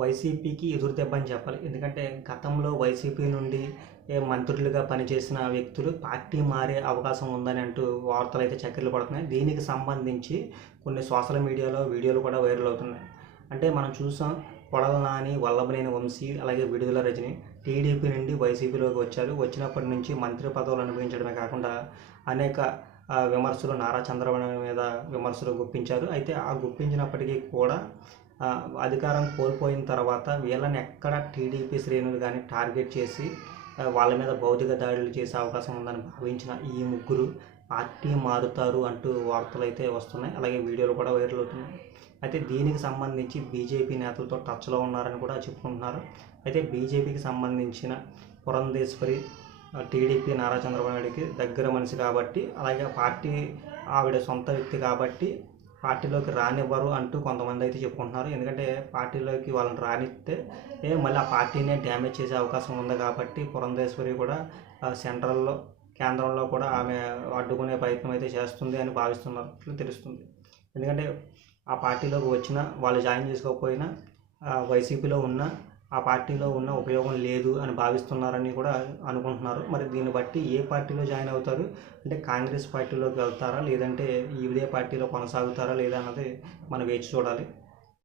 వైసీపీకి ఎదురుదెబ్బ అని చెప్పాలి. ఎందుకంటే గతంలో వైసీపీ నుండి మంత్రులుగా పనిచేసిన వ్యక్తులు పార్టీ మారే అవకాశం ఉందని అంటూ వార్తలు అయితే చక్కెర్లు పడుతున్నాయి. దీనికి సంబంధించి కొన్ని సోషల్ మీడియాలో వీడియోలు కూడా వైరల్ అవుతున్నాయి. అంటే మనం చూసాం కొడల నాని వల్లభనేని వంశీ అలాగే విడుదల రజని టీడీపీ నుండి వైసీపీలోకి వచ్చారు. వచ్చినప్పటి నుంచి మంత్రి పదవులు అనుభవించడమే కాకుండా అనేక విమర్శలు నారా చంద్రబాబు మీద విమర్శలు గుప్పించారు. అయితే ఆ గుప్పించినప్పటికీ కూడా అధికారం కోల్పోయిన తర్వాత వీళ్ళని ఎక్కడ టీడీపీ శ్రేణులు కానీ టార్గెట్ చేసి వాళ్ళ మీద భౌతిక దాడులు చేసే అవకాశం ఉందని భావించిన ఈ ముగ్గురు పార్టీ మారుతారు అంటూ వార్తలు అయితే వస్తున్నాయి. అలాగే వీడియోలు కూడా వైరల్ అవుతున్నాయి. అయితే దీనికి సంబంధించి బీజేపీ నేతలతో టచ్లో ఉన్నారని కూడా చెప్పుకుంటున్నారు. అయితే బీజేపీకి సంబంధించిన పురంధేశ్వరి టీడీపీ నారా చంద్రబాబు నాయుడికి దగ్గర మనిషి కాబట్టి అలాగే పార్టీ ఆవిడ సొంత వ్యక్తి కాబట్టి పార్టీలోకి రానివ్వరు అంటూ కొంతమంది అయితే చెప్పుకుంటున్నారు. ఎందుకంటే పార్టీలోకి వాళ్ళని రానిస్తే ఏ మళ్ళీ ఆ పార్టీనే డ్యామేజ్ చేసే అవకాశం ఉంది కాబట్టి పురంధేశ్వరి కూడా సెంట్రల్లో కేంద్రంలో కూడా ఆమె అడ్డుకునే ప్రయత్నం అయితే చేస్తుంది అని భావిస్తున్నట్లు తెలుస్తుంది. ఎందుకంటే ఆ పార్టీలోకి వచ్చినా వాళ్ళు జాయిన్ చేసుకోకపోయినా వైసీపీలో ఉన్న ఆ పార్టీలో ఉన్న ఉపయోగం లేదు అని భావిస్తున్నారని కూడా అనుకుంటున్నారు. మరి దీన్ని బట్టి ఏ పార్టీలో జాయిన్ అవుతారు? అంటే కాంగ్రెస్ పార్టీలోకి వెళ్తారా? లేదంటే ఇదే పార్టీలో కొనసాగుతారా లేదా అన్నది మనం వేచి చూడాలి.